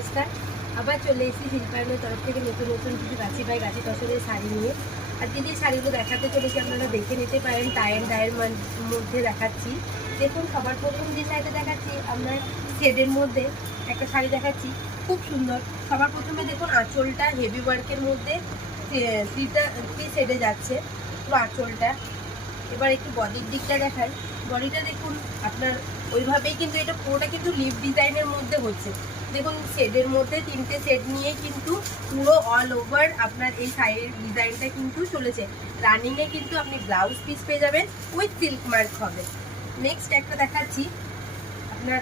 নমস্কার। আবার চলে এসেছি শিল্পায়নের তরফ থেকে নতুন নতুন কিছু গাছি বাই গাছি তসরের শাড়ি নিয়ে। আজকে যে শাড়িগুলো দেখাতে চলেছি আপনারা দেখে নিতে পারেন। টাই অ্যান্ড ডাইয়ের মধ্যে দেখাচ্ছি। দেখুন, সবার প্রথম যে শাড়িটা দেখাচ্ছি আপনার শেডের মধ্যে একটা শাড়ি দেখাচ্ছি, খুব সুন্দর। সবার প্রথমে দেখুন আঁচলটা হেভি ওয়ার্কের মধ্যে থ্রি শেডে যাচ্ছে পুরো আঁচলটা। এবার একটু বডির দিকটা দেখাই। বডিটা দেখুন আপনার ওইভাবেই, কিন্তু এটা পুরোটা কিন্তু লিভ ডিজাইনের মধ্যে হচ্ছে। দেখুন শেডের মধ্যে তিনটে শেড নিয়ে কিন্তু পুরো অল ওভার আপনার এই শাড়ির ডিজাইনটা কিন্তু চলেছে। রানিংয়ে কিন্তু আপনি ব্লাউজ পিস পেয়ে যাবেন, উইথ সিল্ক মার্ক হবে। নেক্সট একটা দেখাচ্ছি আপনার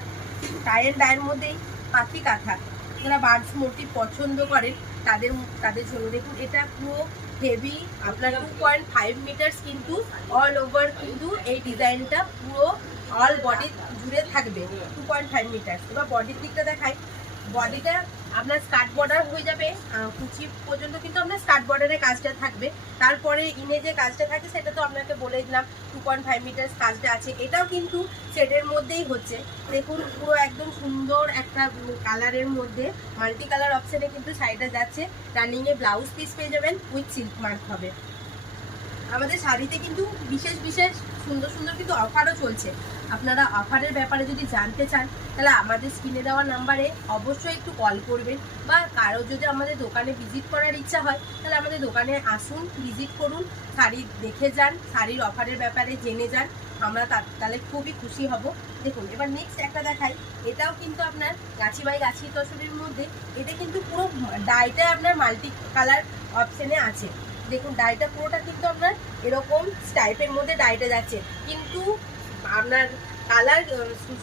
টাই অ্যান্ড ডাইয়ের মধ্যেই পাখি কাঁথা। যারা বার্ডস মোটিভ পছন্দ করেন তাদের জন্য দেখুন, এটা পুরো হেভি আপনার 2.5 মিটার্স কিন্তু অল ওভার কিন্তু এই ডিজাইনটা পুরো অল বডি জুড়ে থাকবে 2.5 মিটার্স। এবার বডির দিকটা দেখাই। বডিটা আপনার স্কার্ট বর্ডার হয়ে যাবে, কুচি পর্যন্ত কিন্তু আপনার স্কার্ট বর্ডারের কাজটা থাকবে। তারপরে ইনে যে কাজটা থাকে সেটা তো আপনাকে বলে দিলাম, 2.5 মিটার্স কাজটা আছে। এটাও কিন্তু শেডের মধ্যেই হচ্ছে। দেখুন পুরো একদম সুন্দর একটা কালারের মধ্যে মাল্টি কালার অপশানে কিন্তু শাড়িটা যাচ্ছে। রানিংয়ে ব্লাউজ পিস পেয়ে যাবেন, উইথ সিল্ক মার্ক হবে। আমাদের শাড়িতে কিন্তু বিশেষ বিশেষ সুন্দর সুন্দর কিন্তু অফারও চলছে। আপনারা অফারের ব্যাপারে যদি জানতে চান তাহলে আমাদের স্ক্রিনে দেওয়া নাম্বারে অবশ্যই একটু কল করবেন, বা কারো যদি আমাদের দোকানে ভিজিট করার ইচ্ছা হয় তাহলে আমাদের দোকানে আসুন, ভিজিট করুন, শাড়ি দেখে যান, শাড়ির অফারের ব্যাপারে জেনে যান। আমরা তাহলে খুবই খুশি হব। দেখুন এবার নেক্সট একটা দেখাই। এটাও কিন্তু আপনার গাছি বাই গাছি তসরের মধ্যে। এটা কিন্তু পুরো ডাইটা আপনার মাল্টি কালার অপশানে আছে। দেখুন ডাইটা পুরোটা কিন্তু আপনার এরকম স্টাইপের মধ্যে ডাইটা যাচ্ছে, কিন্তু আপনার কালার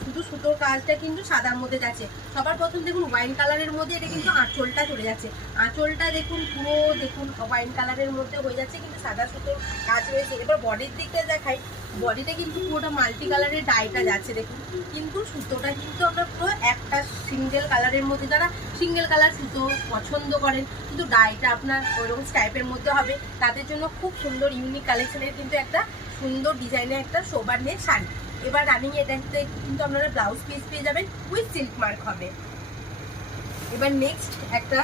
শুধু সুতোর কাজটা কিন্তু সাদার মধ্যে যাচ্ছে। সবার প্রথম দেখুন ওয়াইন কালারের মধ্যে এটা কিন্তু আঁচলটা চলে যাচ্ছে। আঁচলটা দেখুন পুরো দেখুন ওয়াইন কালারের মধ্যে হয়ে যাচ্ছে, কিন্তু সাদা সুতোর কাজ রয়েছে। এবার বডির দিকটা দেখাই। বডিতে কিন্তু পুরোটা মাল্টি কালারের ডাইটা যাচ্ছে দেখুন, কিন্তু সুতোটা কিন্তু আপনার পুরো একটা সিঙ্গেল কালারের মধ্যে। যারা সিঙ্গেল কালার সুতো পছন্দ করেন কিন্তু ডাইটা আপনার ওইরকম স্টাইপের মধ্যে হবে, তাদের জন্য খুব সুন্দর ইউনিক কালেকশনের কিন্তু একটা সুন্দর ডিজাইনের একটা শোবার নেক শাড়ি। এবার রানিং এটাতে কিন্তু আপনারা ব্লাউজ পিস পেয়ে যাবেন, উইথ সিল্ক মার্ক হবে। এবার নেক্সট একটা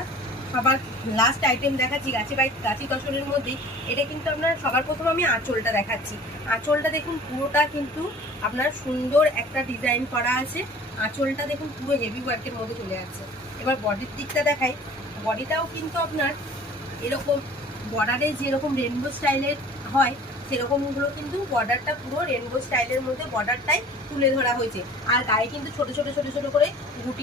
সবার লাস্ট আইটেম দেখাচ্ছি গাছি বাই গাছি তসরের মধ্যে। এটা কিন্তু আপনার সবার প্রথম আমি আঁচলটা দেখাচ্ছি। আঁচলটা দেখুন পুরোটা কিন্তু আপনার সুন্দর একটা ডিজাইন করা আছে। আঁচলটা দেখুন পুরো হেভি ওয়ার্কের মধ্যে চলে যাচ্ছে। এবার বডির দিকটা দেখাই। বডিটাও কিন্তু আপনার এরকম বর্ডারে যেরকম রেনবো স্টাইলের হয় সেরকমগুলো কিন্তু বর্ডারটা পুরো রেনবো স্টাইলের মধ্যে বর্ডারটাই তুলে ধরা হয়েছে। আর গায়ে কিন্তু ছোট ছোট ছোট ছোট করে গুটি